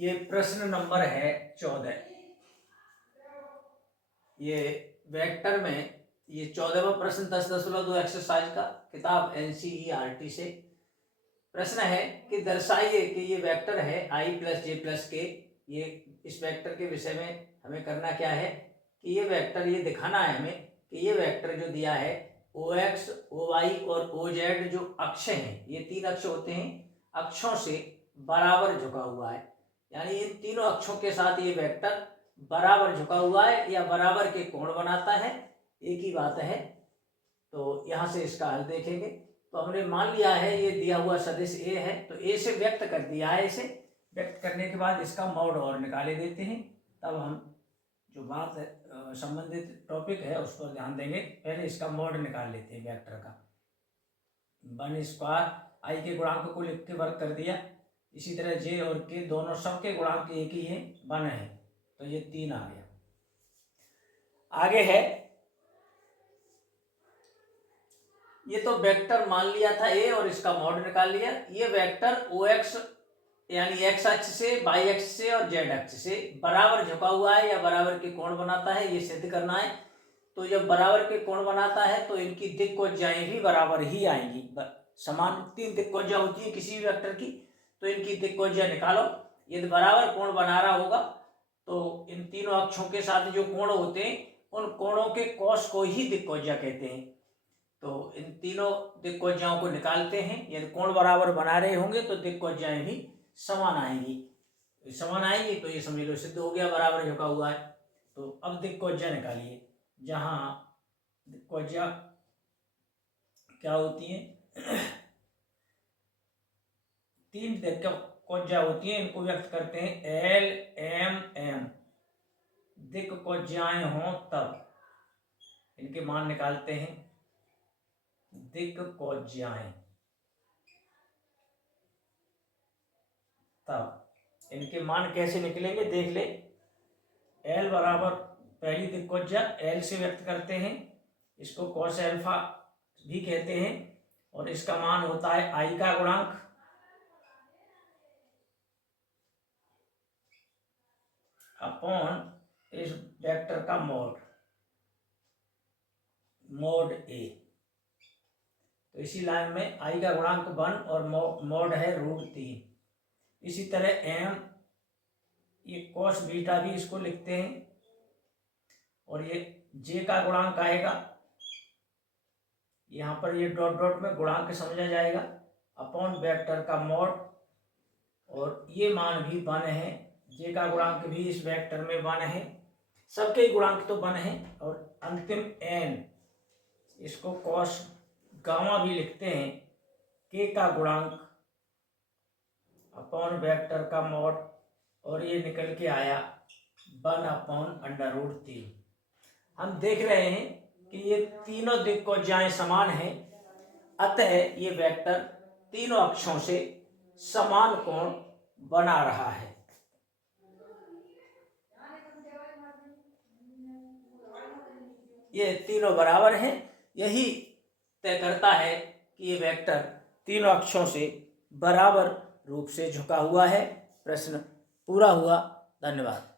ये प्रश्न नंबर है 14। ये वेक्टर में ये 14वां प्रश्न 10.2 एक्सरसाइज का किताब NCERT से प्रश्न है कि दर्शाइए कि ये वेक्टर है i प्लस जे प्लस के। ये इस वेक्टर के विषय में हमें करना क्या है कि ये वेक्टर ये दिखाना है हमें कि ये वेक्टर जो दिया है OX, OY और OZ जो अक्ष हैं, ये तीन अक्ष होते हैं, अक्षों से बराबर झुका हुआ है। यानी इन तीनों अक्षों के साथ ये वेक्टर बराबर झुका हुआ है या बराबर के कोण बनाता है, एक ही बात है। तो यहाँ से इसका हल देखेंगे। तो हमने मान लिया है ये दिया हुआ सदिश ए है, तो ए से व्यक्त कर दिया है। इसे व्यक्त करने के बाद इसका मॉड और निकाले देते हैं, तब हम जो बात संबंधित टॉपिक है उस पर ध्यान देंगे। पहले इसका मॉड निकाल लेते हैं वेक्टर का। 1 स्क्वायर आई के गुणांक को लिख के वर्ग कर दिया। इसी तरह जे और के दोनों सबके गुणांक एक ही है, 1 है, तो ये 3 आ गया। आगे है ये तो वेक्टर मान लिया था ए और इसका मॉड निकाल लिया। ये वेक्टर OX यानी x अक्ष से, y अक्ष से और z अक्ष से बराबर झुका हुआ है या बराबर के कोण बनाता है, ये सिद्ध करना है। तो जब बराबर के कोण बनाता है तो इनकी दिक्कोज्याएं भी बराबर ही आएंगी। समान 3 दिक्कोज्या होती है किसी भी वेक्टर की, तो इनकी दिक्कोज्या निकालो। यदि बराबर कोण बना रहा होगा तो इन तीनों अक्षों के साथ जो कोण होते हैं उन कोणों के कॉस को ही दिक्कोज्या कहते हैं। तो इन तीनों दिक्कोज्याओं को निकालते हैं। यदि कोण बराबर बना रहे होंगे तो दिक्कोज्याएं भी समान आएंगी। समान आएंगी तो ये समझ लो सिद्ध हो गया, बराबर झुका हुआ है। तो अब दिक्कोज्या निकालिए। जहां दिक्कोज्या क्या होती है 3 दिक्कोज्या होती है, इनको व्यक्त करते हैं L, M, M। दिक्कोज्याएं हों तब इनके मान निकालते हैं। दिक्कोज्याएं तब इनके मान कैसे निकलेंगे देख ले। L बराबर पहली दिक्कोज्या L से व्यक्त करते हैं, इसको cos अल्फा भी कहते हैं, और इसका मान होता है I का गुणांक अपॉन इस वेक्टर का मॉड, मॉड A। तो इसी लाइन में I का गुणांक 1 और मॉड है √3। इसी तरह M, ये cos बीटा भी इसको लिखते हैं, और ये J का गुणांक आएगा, यहाँ पर ये डॉट डॉट में गुणांक समझा जाएगा, अपॉन वेक्टर का मॉड, और ये मान भी 1 है। J का गुणांक भी इस वेक्टर में 1 है, सबके गुणांक तो 1 है। और अंतिम N, इसको cos गामा भी लिखते हैं, K का गुणांक अपॉन वेक्टर का मॉड, और ये निकल के आया 1/√3। हम देख रहे हैं कि ये तीनों दिक्कोज्याएं समान हैं, अतः ये वेक्टर तीनों अक्षों से समान कोण बना रहा है। ये तीनों बराबर हैं, यही तय करता है कि ये वेक्टर तीनों अक्षों से बराबर रूप से झुका हुआ है। प्रश्न पूरा हुआ। धन्यवाद।